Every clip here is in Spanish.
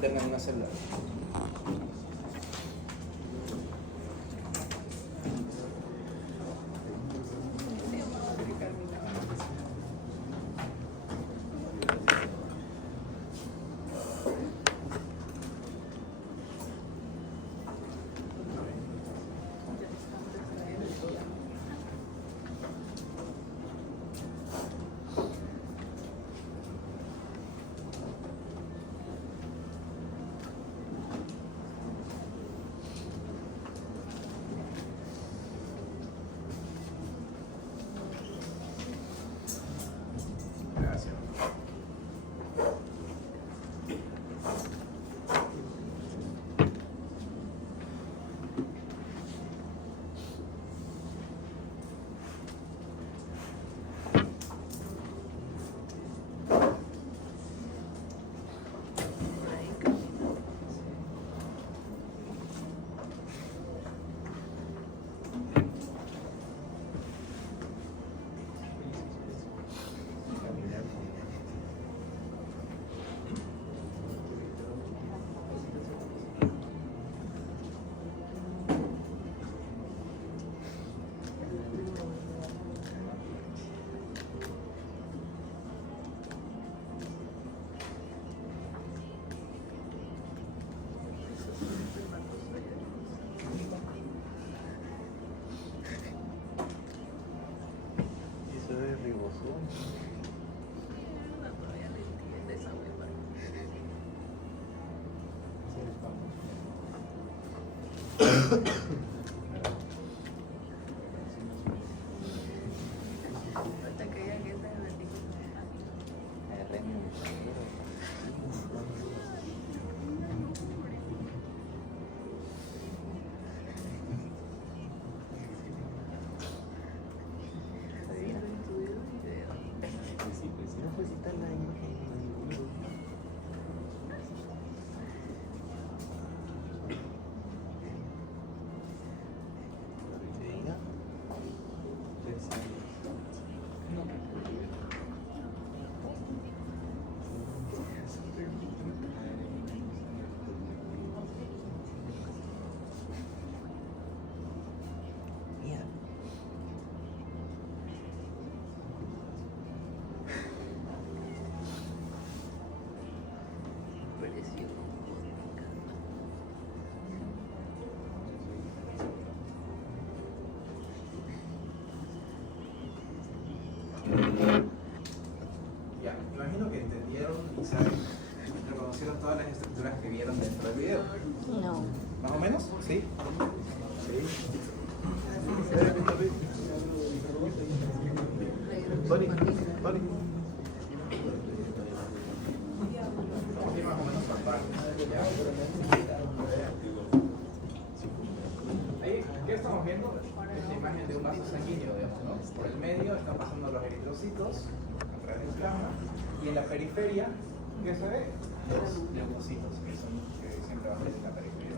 interna en una célula. Ya, imagino que entendieron y saben, reconocieron todas las estructuras que vieron dentro del video. No. ¿Más o menos? ¿Sí? Tony, Tony. Sí, más o menos por partes. ¿Ya? Ahí, ¿qué estamos viendo? Esta imagen de un vaso sanguíneo, digamos, ¿no? Por el medio están pasando los eritrocitos a través del plasma y en la periferia, ¿qué se ve? Los leucocitos, que siempre van a en la periferia.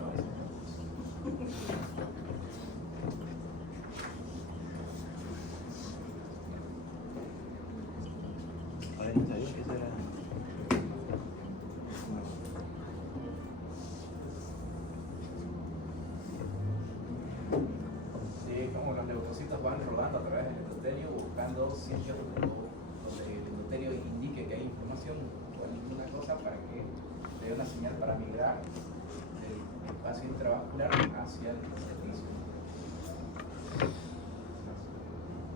Sí, como los leucocitos van rodando a través del endotelio buscando sitios donde el endotelio indique que hay información o alguna cosa para que le dé una señal para migrar del espacio intravascular hacia el servicio.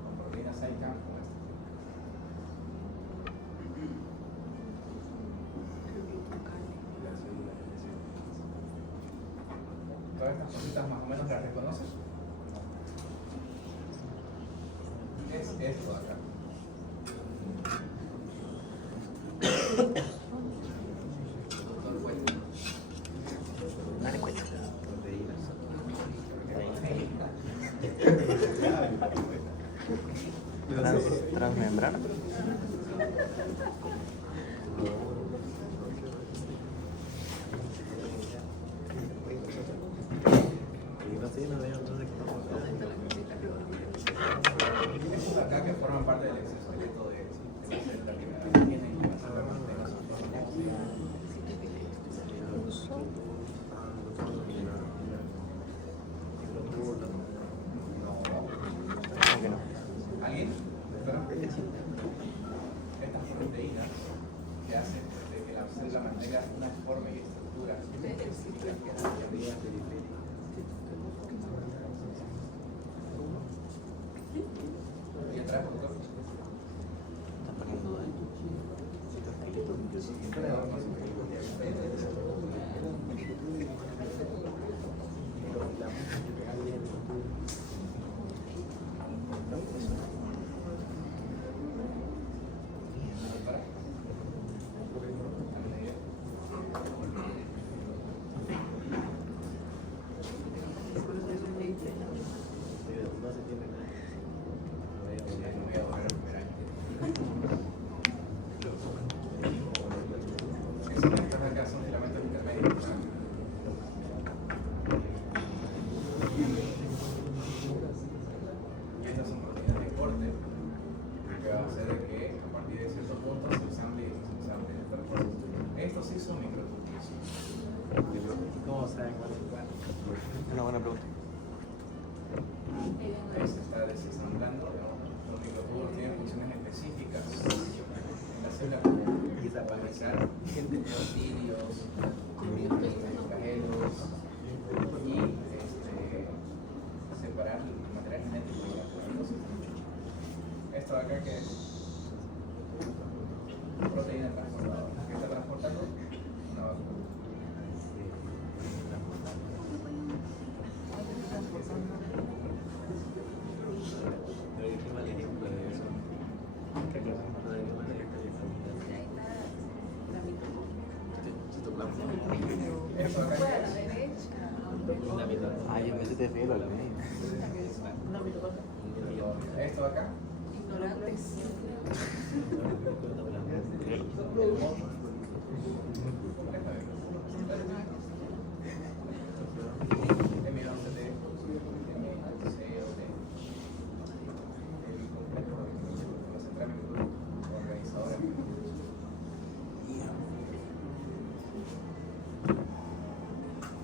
Con proteínas ICAM como esta. Todas estas cositas más o menos las reconoces. Es esto acá. Doctor Cuento. No le cuento. Transmembrana. Estos acá que forman parte del exoesqueleto de la célula que tienen que hacer Una buena pregunta. Se está desensamblando. Los microtubos tienen funciones específicas en la célula para realizar neotilios, flagelos y separar el material genético de la entonces, esto de acá que es proteína transportadora. ¿Qué está transportando? Una vacuna. Esto de acá que es Ay, en vez de filo, al medio. esto de acá. Ignorantes.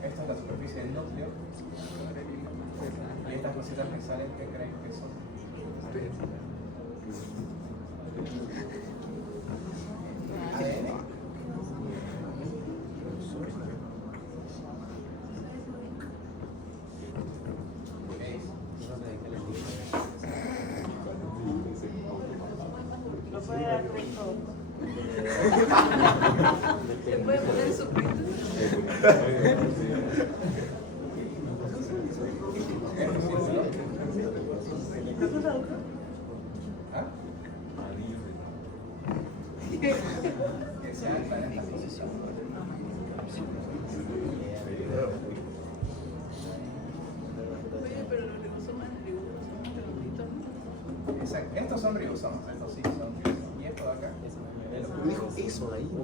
Esta es la superficie del núcleo. Y estas cositas que salen, ¿qué creen que son? ADN. No puede dar crédito. Se puede poner su ¿Ah? Que sean planetas posición. Oye, pero los ribosomas son redonditos, ¿no? Exacto. Estos son ribosomas, estos sí son ribosomas. Y esto de acá, Dijo eso de ahí, ¿no?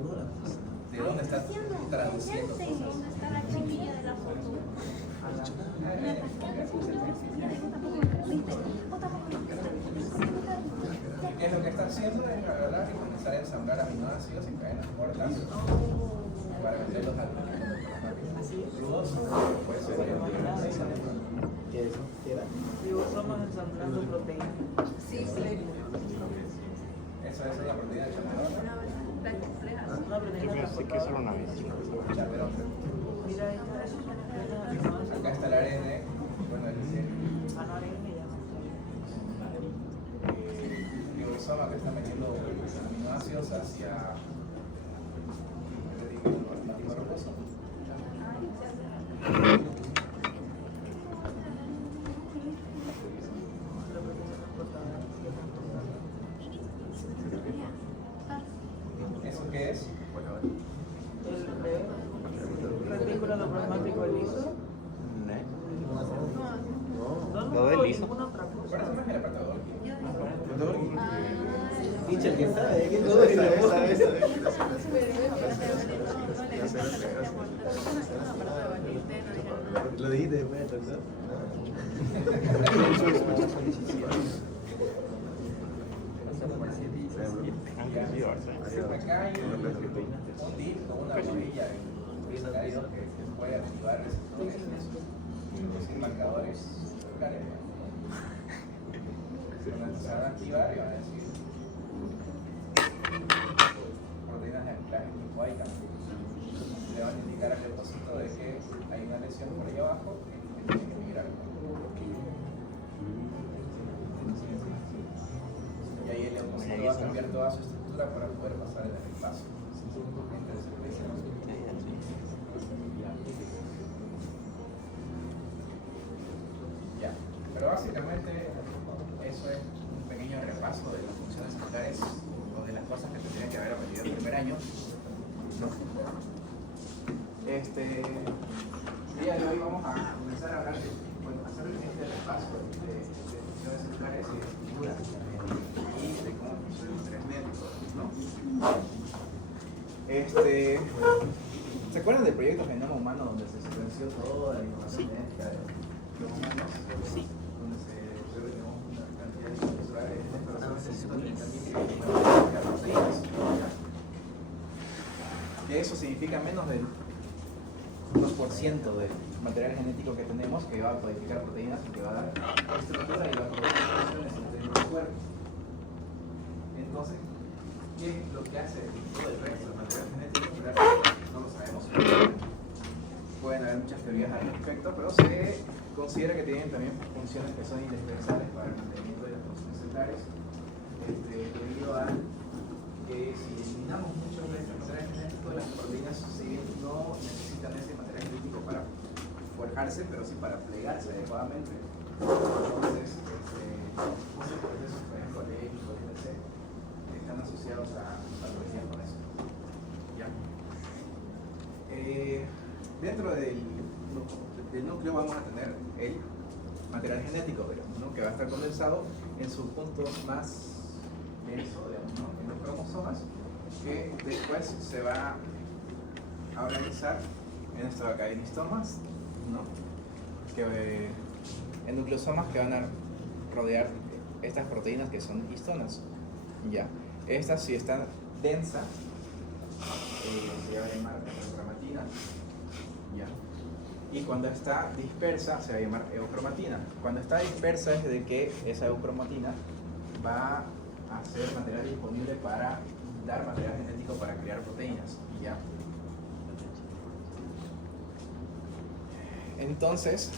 ¿de dónde está traduciendo cosas? ¿Dónde está la chiquilla de la foto? ¿Qué es lo que está haciendo? Es agarrar y comenzar a ensamblar aminoácidos en cadenas cortas para meterlos al crudos. Puede ser ¿Qué es eso? ¿Qué era? Ribosomas ensamblando proteínas. Sí, eso es la proteína de chaperón. Tan complejas. Yo Una proteína pensé que eso era una vez. Chaperón. Mira, ahí está eso. Acá está el ARN, bueno, el ribosoma que está metiendo aminoácidos hacia el tejido rocoso. ¿Eso qué es? El retículo endoplasmático liso. Lo del liso. Ninguna otra cosa. Por eso no es el apartador. Pinche, ¿quién sabe? ¿Quién sabe? Lo dijiste después de tercer. Acá hay un DIP con una bolilla caído que puede activar receptores sin marcadores celulares. Se van a activar y van a decir proteínas de anclaje tipo AICA. Le van a indicar al depósito de que hay una lesión por ahí abajo que tiene que migrar. Y ahí el depósito va a cambiar toda su estructura para poder pasar en el espacio entre el cerebro y el cerebro. Ya, pero básicamente eso es un pequeño repaso de las funciones celulares o de las cosas que tendrían que haber aprendido en el primer año. El día de hoy vamos a comenzar a hablar de, bueno, hacer este repaso de funciones celulares y de estructuras y de cómo funciona el interés médico, ¿no? ¿Se acuerdan del proyecto Genoma Humano donde se secuenció toda la información genética de los humanos? Sí. Donde se reveló una cantidad de celulares que eso significa menos del 2% del material genético que tenemos que va a codificar proteínas y que va a dar estructura y va a producir funciones en el cuerpo. Entonces, ¿qué es lo que hace todo el resto del material genético? No lo sabemos. Pueden haber muchas teorías al respecto, pero se considera que tienen también funciones que son indispensables para el mantenimiento de las funciones celulares, debido a que si eliminamos mucho de este material genético, las proteínas, si bien no necesitan ese material genético para forjarse, pero sí para plegarse adecuadamente. Entonces, muchos procesos, por ejemplo, lélicos, etc., están asociados a patologías con eso. ¿Ya? Dentro del núcleo vamos a tener el material genético, digamos, ¿no? Que va a estar condensado en su punto más denso, digamos, ¿no? En los cromosomas, que después se va a organizar en estos academistomas, ¿no? En nucleosomas que van a rodear estas proteínas que son histonas. Ya. Estas, si están densas, se va a llamar heterocromatina. Ya. Y cuando está dispersa, se va a llamar eucromatina. Cuando está dispersa es de que esa eucromatina va a ser material disponible para dar material genético para crear proteínas. ¿Ya? Entonces,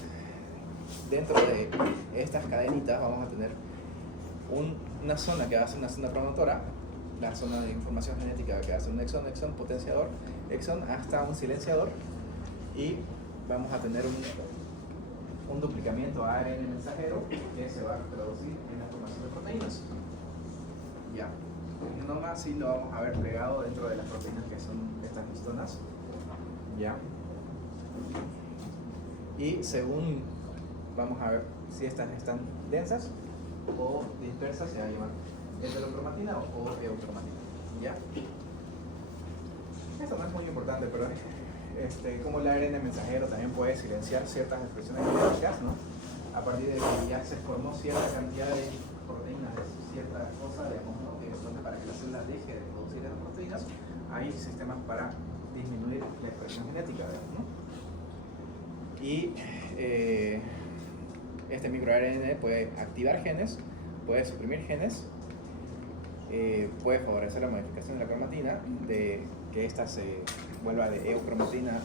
dentro de estas cadenitas vamos a tener una zona que va a ser una zona promotora, la zona de información genética que va a ser un exón, potenciador, exón hasta un silenciador, y vamos a tener un duplicamiento ARN mensajero que se va a producir en la formación de proteínas. Ya. El genoma sí lo vamos a ver plegado dentro de las proteínas que son estas histonas. Ya. Y según vamos a ver si estas están densas o dispersas, se va a llamar heterocromatina o eucromatina. ¿Ya? Esto no es muy importante, pero como el ARN mensajero también puede silenciar ciertas expresiones genéticas, ¿no? A partir de que ya se formó cierta cantidad de proteínas de cierta cosa, digamos, ¿no? Que entonces, para que la célula deje de producir esas proteínas, hay sistemas para disminuir la expresión genética, digamos, ¿no? Y este microARN puede activar genes, puede suprimir genes, puede favorecer la modificación de la cromatina, de que ésta se vuelva de eucromatina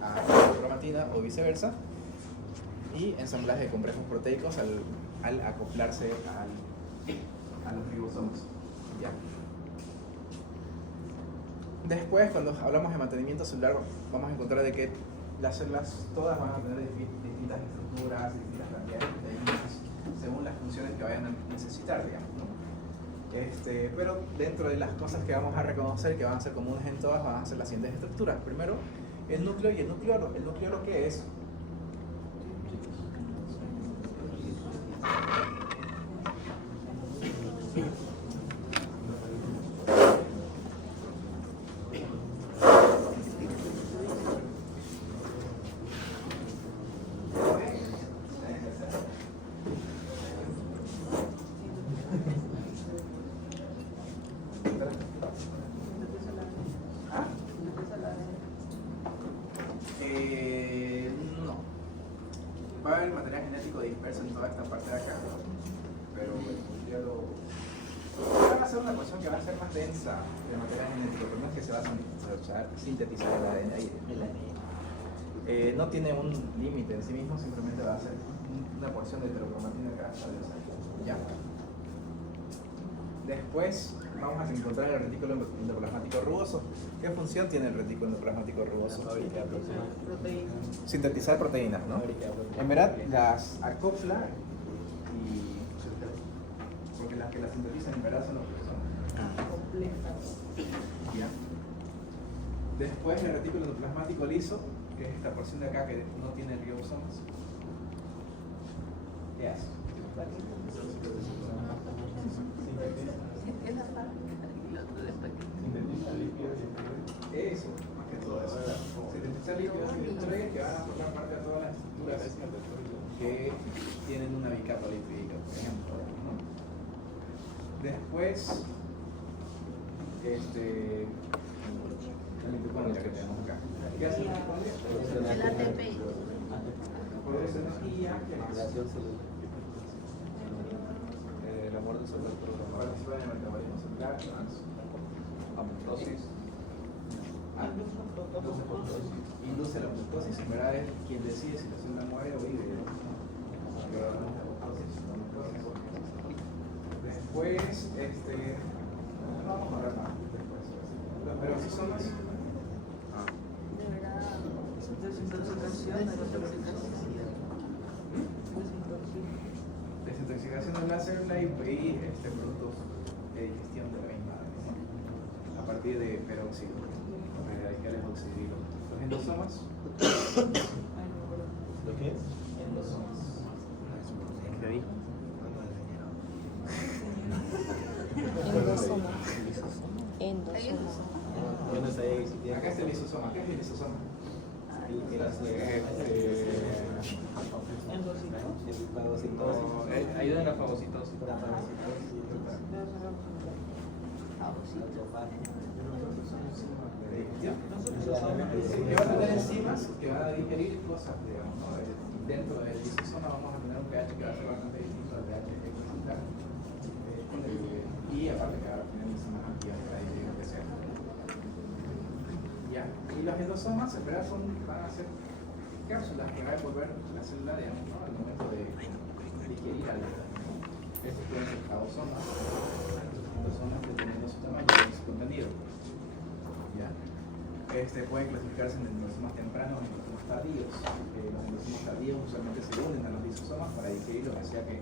a eucromatina o viceversa, y ensamblaje de complejos proteicos al acoplarse a los ribosomas. ¿Ya? Después, cuando hablamos de mantenimiento celular, vamos a encontrar de que las células todas van a tener distintas estructuras, distintas cantidades de proteínas, según las funciones que vayan a necesitar, digamos, ¿no? Pero dentro de las cosas que vamos a reconocer que van a ser comunes en todas, van a ser las siguientes estructuras. Primero, el núcleo, y el núcleo lo que es no. Va a haber material genético disperso en toda esta parte de acá, pero ya va a ser una cuestión que va a ser más densa de material genético, pero no es que se va a sintetizar el ADN ahí. No tiene un límite en sí mismo, simplemente va a ser una porción de heterocromatina que va a estar densa. Ya. Después vamos a encontrar el retículo endoplasmático rugoso. ¿Qué función tiene el retículo endoplasmático rugoso? Proteínas. Sintetizar proteínas, ¿no? En verdad las acopla porque las que las sintetizan en verdad son los que son Complejas. ya. Después el retículo endoplasmático liso, que es esta porción de acá que no tiene ribosomas. ¿Qué hace? Eso, más que todo eso. Sintetizar líquidos que van a formar parte de todas las estructuras que tienen una bicarbo lipídica, por ejemplo, ¿no? Después, la mitocondria que tenemos acá. ¿Qué hace la mitocondria? El ATP. Produce energía que Relación celular. La muerte celular participa en el metabolismo celular, apoptosis. Induce la apoptosis, en verdad es quien decide si la célula muere o vive. Después, no vamos a hablar más después. Los peroxisomas. De verdad. Desintoxicación, desintoxicación. Desintoxicación de la célula y productos de digestión de la misma, ¿no? A partir de peróxido, de radicales oxidrilos. Los endosomas. ¿Lo qué es? Endosomas. ¿Qué ahí? Endosoma. Hay Endosoma. endosoma. Bueno, está ahí existiendo. Acá está el lisosoma. ¿Qué es el lisosoma? El fagocitosis. Ayuda en la fagocitosis. La fagocitosis. De digestión. Que van a tener enzimas que van a digerir cosas, digamos, ¿no? Dentro del lisosoma vamos a tener un pH que va a ser bastante distinto al pH ectocelular. Y aparte que va a tener enzimas activas para digerir lo que sea. Ya. Y los endosomas en verdad van a ser cápsulas que van a envolver la célula, digamos, ¿no? Al momento de digerir algo. Estos pueden ser fagosomas, endosomas dependiendo de su tamaño y su contenido. ¿Ya? Pueden clasificarse en endosomas tempranos y endosomas tardíos. Los endosomas tardíos usualmente se unen a los lisosomas para digerir lo que sea que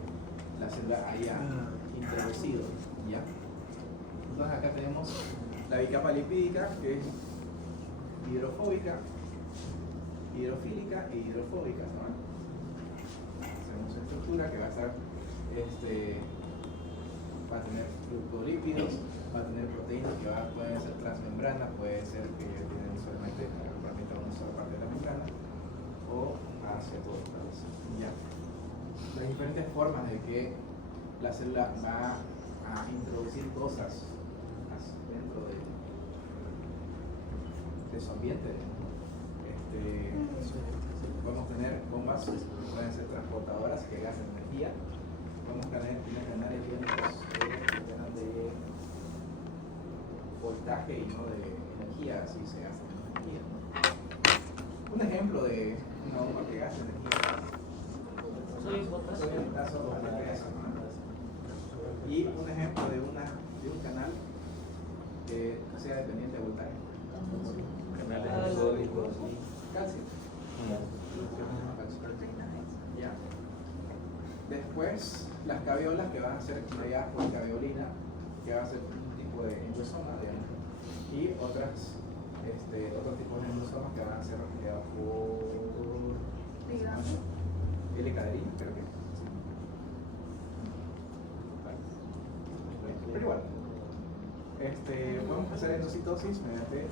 la célula haya introducido. ¿Ya? Entonces acá tenemos la bicapa lipídica, que es hidrofóbica, hidrofílica e hidrofóbica, ¿no? Según su estructura, que va a estar, va a tener fluidolípidos, va a tener proteínas que pueden ser transmembranas, puede ser que tienen solamente una sola parte de la membrana, o hacia todos lados. Ya. Las diferentes formas de que la célula va a introducir cosas dentro de su ambiente. Podemos tener bombas, pueden ser transportadoras que gasten energía. Podemos tener canales iónicos de voltaje y no de energía, así se gasta energía. Un ejemplo de una bomba que gasta energía Soy potasio. es el caso de la TPS, ¿no? Y un ejemplo de un canal que sea dependiente de voltaje. Canales sódicos. Calcio. Ya. Después, las caviolas que van a ser mediadas por caveolina, que va a ser un tipo de endosoma, digamos, y otro tipo de endosomas que van a ser mediadas por L-caderina, creo que. Pero igual, podemos hacer endocitosis mediante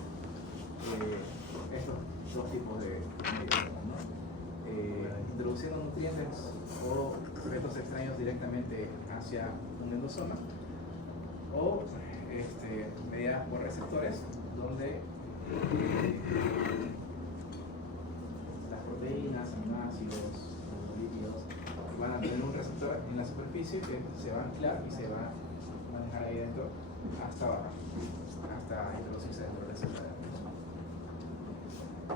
estos dos tipos de mecanismos, ¿no? Introduciendo nutrientes o objetos extraños directamente hacia un endosoma, o mediadas por receptores donde las proteínas, aminoácidos, lípidos van a tener un receptor en la superficie que se va a anclar y se va a manejar ahí dentro hasta abajo, hasta introducirse dentro de la célula.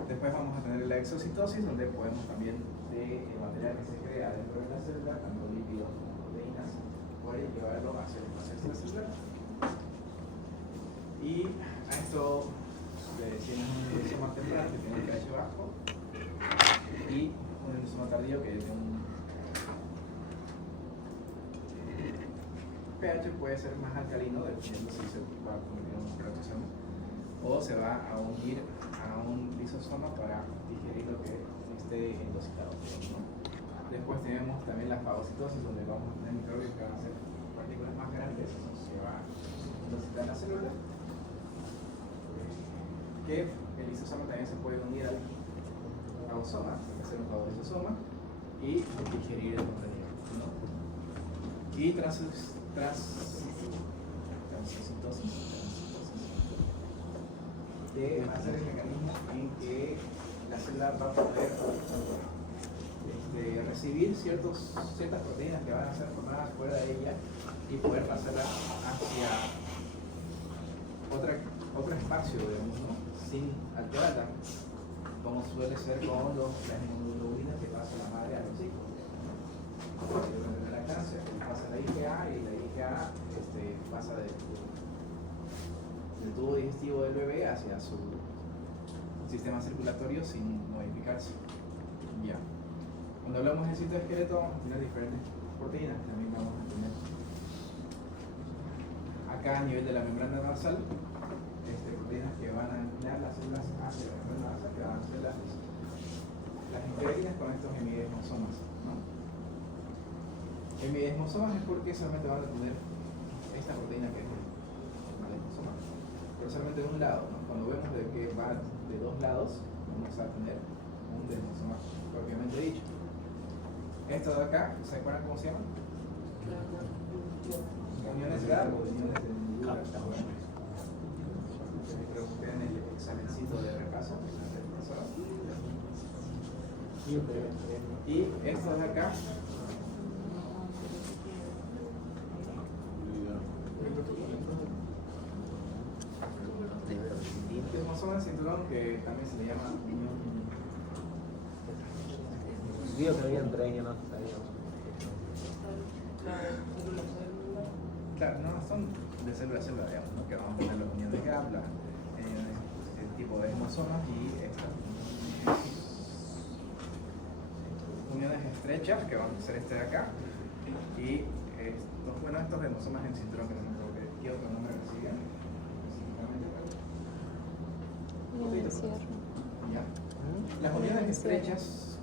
Después vamos a tener la exocitosis, donde podemos también el material que se crea dentro de la célula, tanto lípidos como proteínas, poder llevarlo hacia el proceso celular. Y a esto le decimos un endosoma temprano que tiene un pH bajo y un endosoma tardío que tiene un pH puede ser más alcalino, dependiendo si se va a convertir en un peroxisoma o se va a unir a un lisosoma para digerir lo que esté endositado, ¿no? Después tenemos también la fagocitosis, donde vamos a tener microbios que van a ser partículas más grandes, se va a endositar la célula, que el lisosoma también se puede unir al fagosoma, hacer un fagocitosoma y digerir el contenido, ¿no? Y transcitosis. va a ser el mecanismo en que la célula va a poder recibir ciertas proteínas que van a ser formadas fuera de ella y poder pasarlas hacia otro espacio, digamos, ¿no? Sin alterarla, como suele ser con las inmunoglobulinas que pasa la madre a los hijos. Durante la lactancia pasa la IgA y la IgA pasa del tubo digestivo del bebé hacia su sistema circulatorio sin modificarse. Ya. Cuando hablamos del citoesqueleto vamos a tener diferentes proteínas que también vamos a tener. Acá a nivel de la membrana basal, proteínas que van a inclinar las células hacia la membrana basal, que van a ser las integrinas con estos hemidesmosomas, ¿no? Hemidesmosomas es porque solamente van a tener esta proteína que es el desmosoma, pero solamente de un lado, ¿no? Cuando vemos de que va de dos lados, vamos a tener un desmosoma propiamente dicho. Esto de acá, ¿se acuerdan cómo se llaman? Uniones GAR o uniones de hendidura. Creo que en el examencito de repaso. Y estos de acá desmosoma del cinturón, que también se le llama unión. Digo que habían tres, yo no sabía. Claro, no, son de célula a célula, digamos, ¿no? Que vamos a poner la unión de GAP, el tipo de desmosomas y estas uniones estrechas, que van a ser este de acá, y estos desmosomas en cinturón, que no me acuerdo qué otro nombre recibían. ¿Ya? Las uniones estrechas,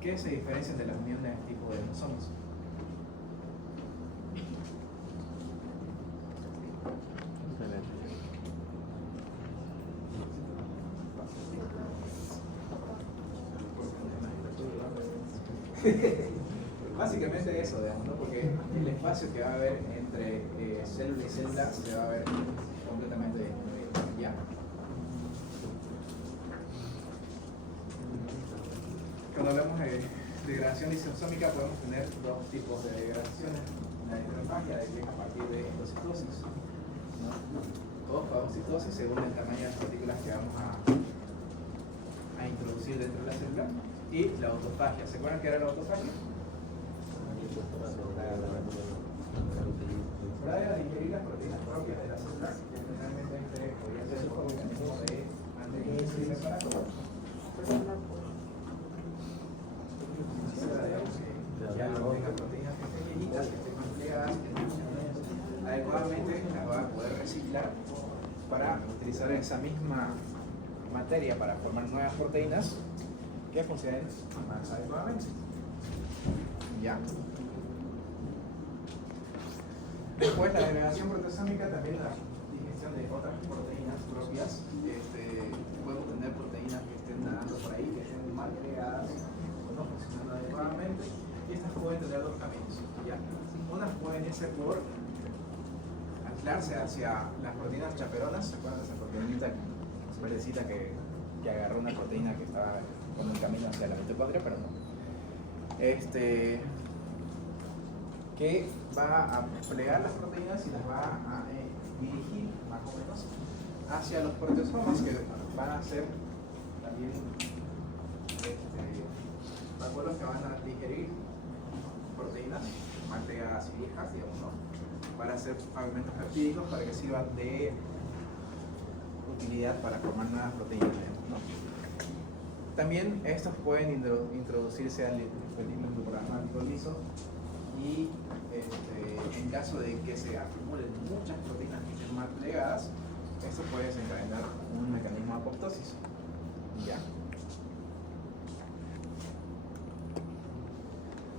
¿qué se diferencian de las uniones tipo de desmosomas? Básicamente eso, digamos, ¿no? Porque el espacio que va a haber entre célula y célula se va a ver completamente ya. Cuando hablamos de degradación lisosómica podemos tener dos tipos de degradaciones. La heterofagia, que es a partir de endocitosis, ¿no? O fagocitosis según el tamaño de las partículas que vamos a introducir dentro de la célula. Y la autofagia. ¿Se acuerdan qué era la autofagia? Para digerir las proteínas propias de la célula, que generalmente podría ser por mecanismo de mantenimiento y reparación. Ya no tengan proteínas que estén llenitas, que estén empleadas, que funcionen adecuadamente, las va a poder reciclar para utilizar esa misma materia para formar nuevas proteínas que funcionen más adecuadamente. Ya. Después la degradación protosómica, también la digestión de otras proteínas propias. Podemos tener proteínas que estén nadando por ahí, que estén mal creadas o no funcionando adecuadamente, y estas pueden tener dos caminos. ¿Ya? Unas pueden irse por anclarse hacia las proteínas chaperonas. ¿Se acuerdan de esa proteinita verdecita que agarró una proteína que estaba con el camino hacia la mitocondria, pero no? Que va a plegar las proteínas y las va a dirigir más o menos hacia los proteosomas, que van a ser también vacuolos que van a digerir proteínas más plegadas y viejas, digamos, ¿no? Para hacer fragmentos peptídicos para que sirvan de utilidad para formar nuevas proteínas, ¿no? También estos pueden introducirse al líquido glucosamático liso y en caso de que se acumulen muchas proteínas que estén mal plegadas, esto puede desencadenar un mecanismo de apoptosis. ¿Ya?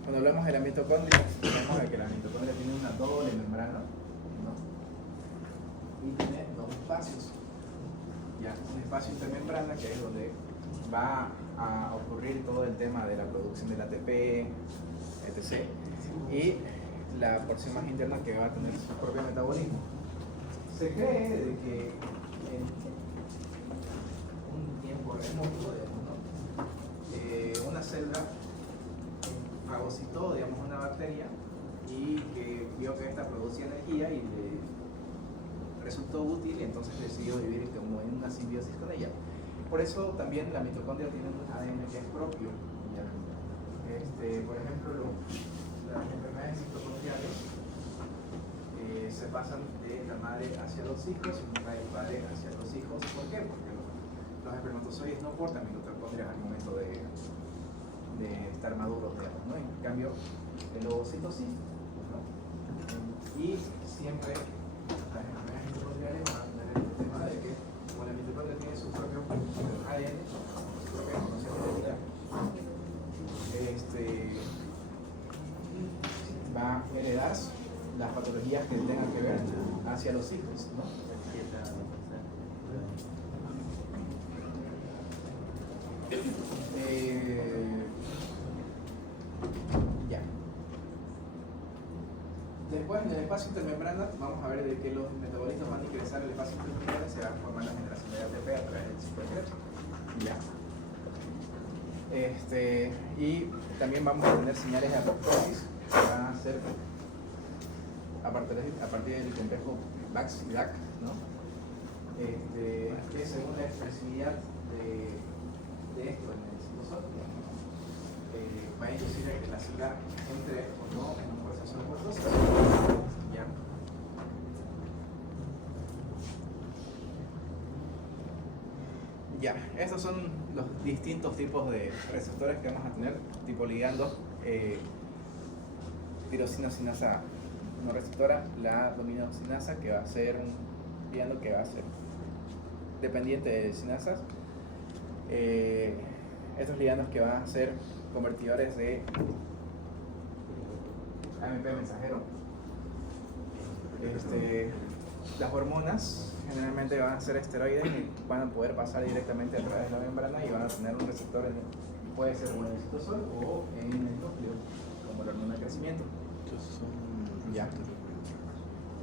Cuando hablamos de la mitocondria, tenemos que la mitocondria tiene una doble membrana, ¿no? Y tiene dos espacios. ¿Ya? Un espacio intermembrana, que es donde va a ocurrir todo el tema de la producción del ATP, etc. Y la porción más interna, que va a tener su propio metabolismo. Se cree de que el músculo, digamos, ¿no? Una célula fagocitó, digamos, una bacteria y que vio que esta producía energía y le resultó útil y entonces decidió vivir como en una simbiosis con ella. Por eso también la mitocondria tiene un ADN que es propio. ¿Ya? Por ejemplo, las enfermedades mitocondriales se pasan de la madre hacia los hijos y nunca del padre hacia los hijos. ¿Por qué? Porque los espermatozoides no portan mitocondrias al momento de estar maduros, digamos, ¿no? En cambio, el ovocito sí, ¿no? Y siempre las enfermedades mitocondriales van a tener el tema de que, como la mitocondria tiene su propio ADN, su propia información genética, va a heredar las patologías que tengan que ver hacia los hijos, ¿no? Ya. Después, en el espacio intermembrana, vamos a ver de que los metabolitos van a ingresar al espacio intermembrana y se va a formar la generación de ATP a través del ciclo de Krebs. Ya. Y también vamos a tener señales de apoptosis que van a ser a partir del complejo VAX y DAC, ¿no? Que según la expresividad de esto en el citosol, va a inducir a que la célula entre o no en un proceso de apoptosis. ¿Ya? Ya, estos son los distintos tipos de receptores que vamos a tener, tipo ligando, tirosina sinasa no receptora, la dominosinasa, que va a ser un ligando que va a ser dependiente de sinasas, estos ligandos que van a ser convertidores de AMP mensajero. Las hormonas generalmente van a ser esteroides y van a poder pasar directamente a través de la membrana y van a tener un receptor, puede ser en el citosol o en el núcleo, como la hormona de crecimiento. Ya.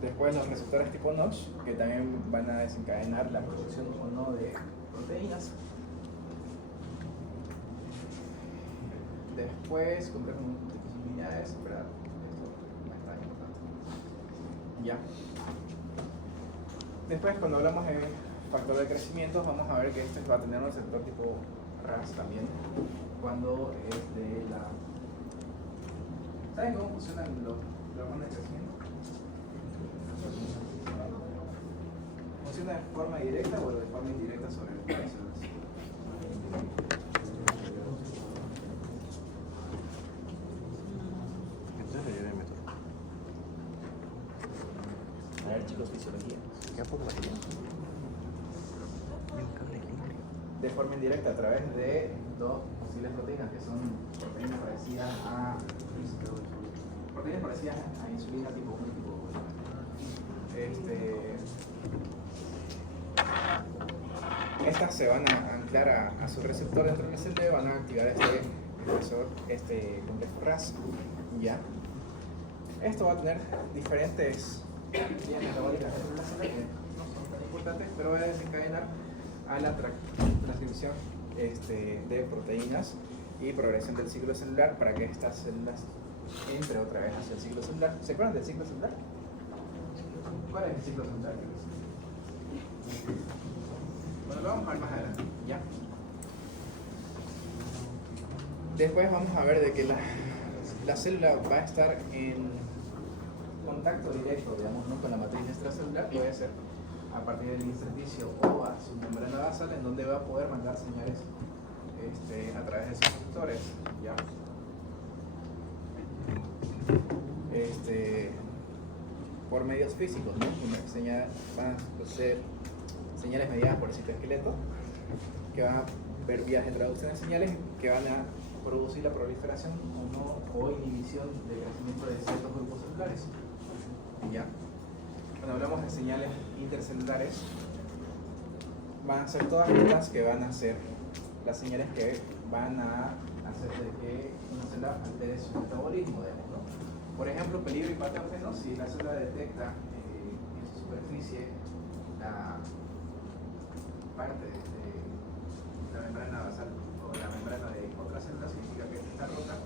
Después los receptores tipo Notch, que también van a desencadenar la producción o no de proteínas. Después, complejos multiplicidades, espera, esto no es tan importante. Ya. Después, cuando hablamos de factor de crecimiento, vamos a ver que este va a tener un receptor tipo RAS también, cuando es de la... ¿Saben cómo funcionan los hormonas de crecimiento? ¿Funciona de forma directa o de forma indirecta sobre el células? A ver, chicos, fisiología. ¿Qué a poco batería? De forma indirecta a través de dos posibles proteínas que son proteínas parecidas a insulina tipo 1 y tipo 2. Estas se van a anclar a su receptor dentro de la célula y van a activar este complejo RAS. ¿Ya? Esto va a tener diferentes vías metabólicas dentro de la célula que no son tan importantes, pero va a desencadenar a la transcripción de proteínas y progresión del ciclo celular para que estas células entren otra vez hacia el ciclo celular. ¿Se acuerdan del ciclo celular? ¿Cuál es el ciclo celular? Bueno, lo vamos a ver más adelante. ¿Ya? Después vamos a ver de que la célula va a estar en contacto directo, digamos, ¿no? Con la matriz extracelular, puede ser a partir del intersticio o a su membrana basal, en donde va a poder mandar señales a través de sus receptores, ¿ya? Por medios físicos, ¿no? Van a ser señales mediadas por el citoesqueleto, que van a ver vías de traducción de señales que van a producir la proliferación o inhibición del crecimiento de ciertos grupos celulares. ¿Ya? Cuando hablamos de señales intercelulares, van a ser todas estas que van a ser las señales que van a hacer de que una célula altere su metabolismo, digamos, ¿no? Por ejemplo, peligro y patógeno, si la célula detecta en su superficie la parte de la membrana basal o la membrana de otra célula, significa que está rota,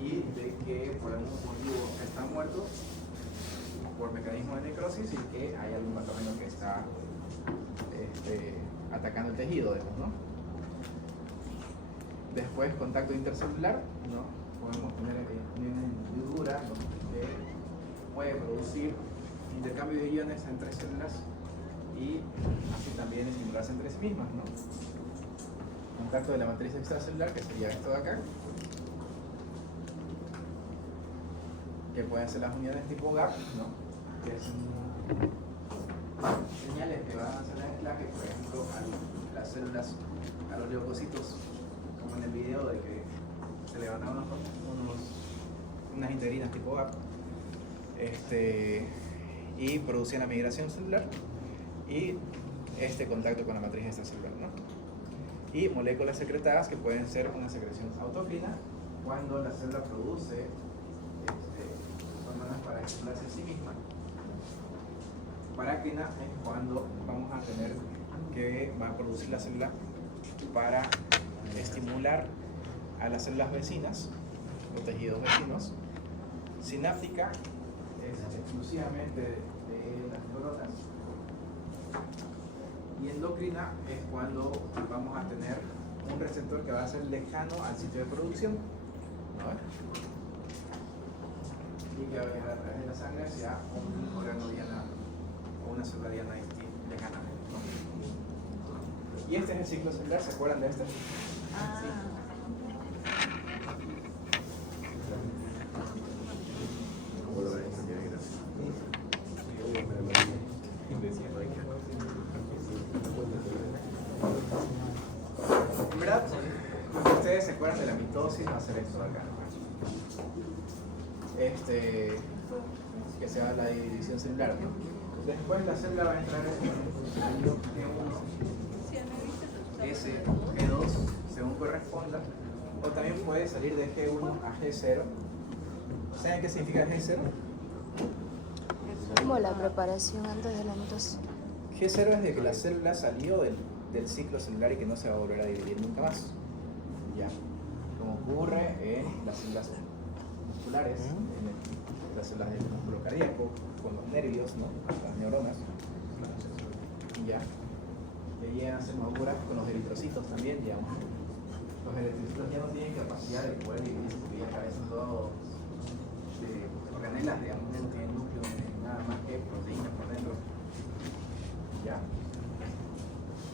y de que por algún motivo está muerto por mecanismo de necrosis y que hay algún patógeno que está atacando el tejido, digamos, ¿no? Después, contacto intercelular, ¿no? Podemos tener una hendidura, ¿no? Que puede producir intercambio de iones entre células y así también estimularse entre sí mismas, ¿no? Contacto de la matriz extracelular, que sería esto de acá, que pueden ser las uniones tipo GAP, ¿no? Que son señales que van a hacer el anclaje, por ejemplo, a las células, a los leucocitos, como en el video de que se levantaban unas integrinas tipo GAP, y producían la migración celular y este contacto con la matriz extracelular, ¿no? Y moléculas secretadas que pueden ser una secreción autócrina cuando la célula produce hormonas para estimularse a sí misma. Parácrina es cuando vamos a tener que va a producir la célula para estimular a las células vecinas o tejidos vecinos. Sináptica es exclusivamente de las neuronas. Y endocrina es cuando vamos a tener un receptor que va a ser lejano al sitio de producción, ¿no? Y que va a viajar a través de la sangre hacia un órgano diana o una célula diana lejana, ¿no? Y este es el ciclo celular, ¿se acuerdan de este? Ah. ¿Cómo lo ven? En verdad, ustedes se acuerdan de la mitosis, va a ser esto de acá. Que sea la división celular, ¿no? Después la célula va a entrar en G1, S, G2, según corresponda, o también puede salir de G1 a G0. ¿Saben qué significa G0? Como la preparación antes de la mitosis. G0 es de que la célula salió del ciclo celular y que no se va a volver a dividir nunca más. Ya. Como ocurre en las células musculares, en las células del músculo cardíaco, con los nervios, ¿no? Las neuronas. Y ya. Y ahí llegan a ser maduras con los eritrocitos también, digamos. Los eritrocitos ya no tienen capacidad de poder dividirse porque ya cabezan todo de organelas, digamos, no tienen núcleo ni nada más que proteínas por dentro. ¿Ya?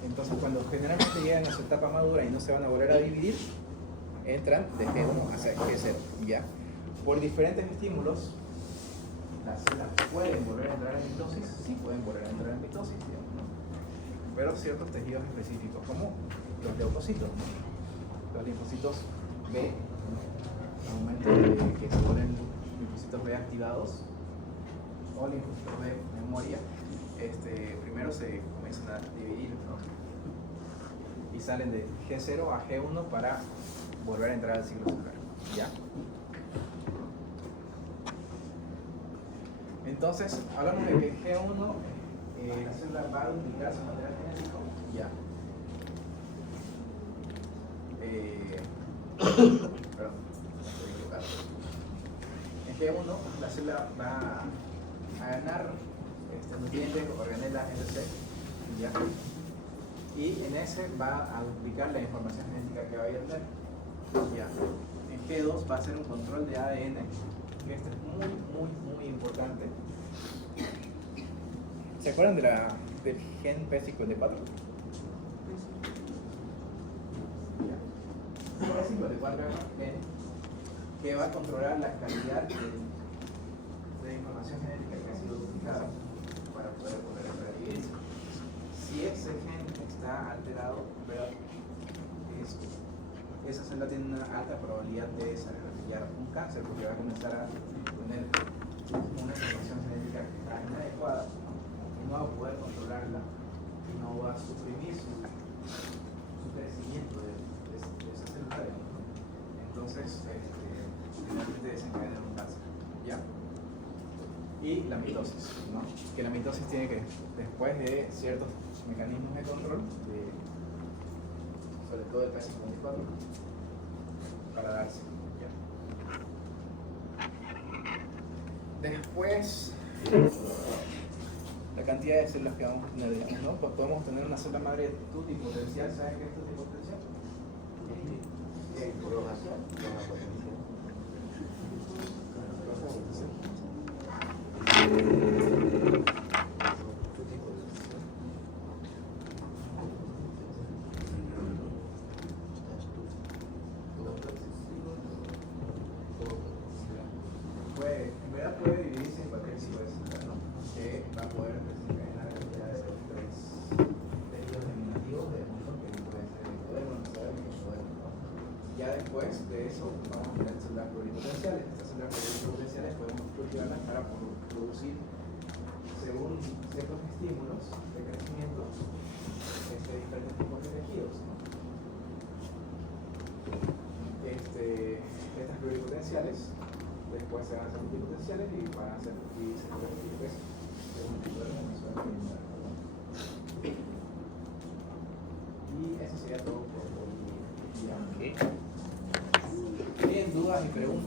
Entonces, cuando generalmente llegan a su etapa madura y no se van a volver a dividir, entran de G1 hacia G0. ¿Ya? Por diferentes estímulos, las células pueden volver a entrar en mitosis, sí pueden volver a entrar en mitosis, digamos, ¿no? Pero ciertos tejidos específicos, como los leucocitos, ¿no? Los linfocitos B, ¿no? Al momento de que se ponen linfocitos B activados, o linfocitos B memoria, primero se comienzan a dividir, ¿no? Y salen de G0 a G1 para volver a entrar al ciclo celular. ¿Ya? Entonces, hablamos de que en G1 la célula va a duplicar su material genético. Ya. Perdón, estoy equivocado. En G1 la célula va a ganar nutrientes, organelas, etc. ¿Ya? Y en ese va a duplicar la información genética que va a tener. Ya. En G2 va a ser un control de ADN, que este es muy importante. ¿Se acuerdan del gen P54? P54 es un gen que va a controlar la calidad de información genética que ha sido duplicada para poder hacer evidencia. Si ese gen está alterado, ¿verdad? Esa célula tiene una alta probabilidad de desarrollar un cáncer porque va a comenzar a tener una información genética que está inadecuada y no va a poder controlarla y no va a suprimir su crecimiento de esa célula, ¿no? Entonces finalmente desencadena un cáncer, ¿ya? Y la mitosis, ¿no? Que la mitosis tiene que, después de ciertos mecanismos de control, sobre todo el K54, para darse. ¿Ya? Después, la cantidad de células que vamos a tener, digamos, ¿no? Pues podemos tener una célula madre tutipotencial. ¿Saben qué es tutipotencial? En verdad puede dividirse en cualquier tipo de célula, ¿no? Que va a poder desencadenar la cantidad de tejidos eliminativos de mundo que puede ser endodermo, mesodermo y endodermo, ¿no? Ya después de eso vamos a tener células pluripotenciales. Estas células pluripotenciales podemos cultivarlas para producir, según ciertos estímulos de crecimiento, diferentes tipos de tejidos, ¿no? Estas pluripotenciales después se van a hacer multipotenciales y van a ser múltiples según el tipo de mesodermo y endodermo, ¿no? Y eso sería todo por hoy día. ¿Tienen dudas y preguntas?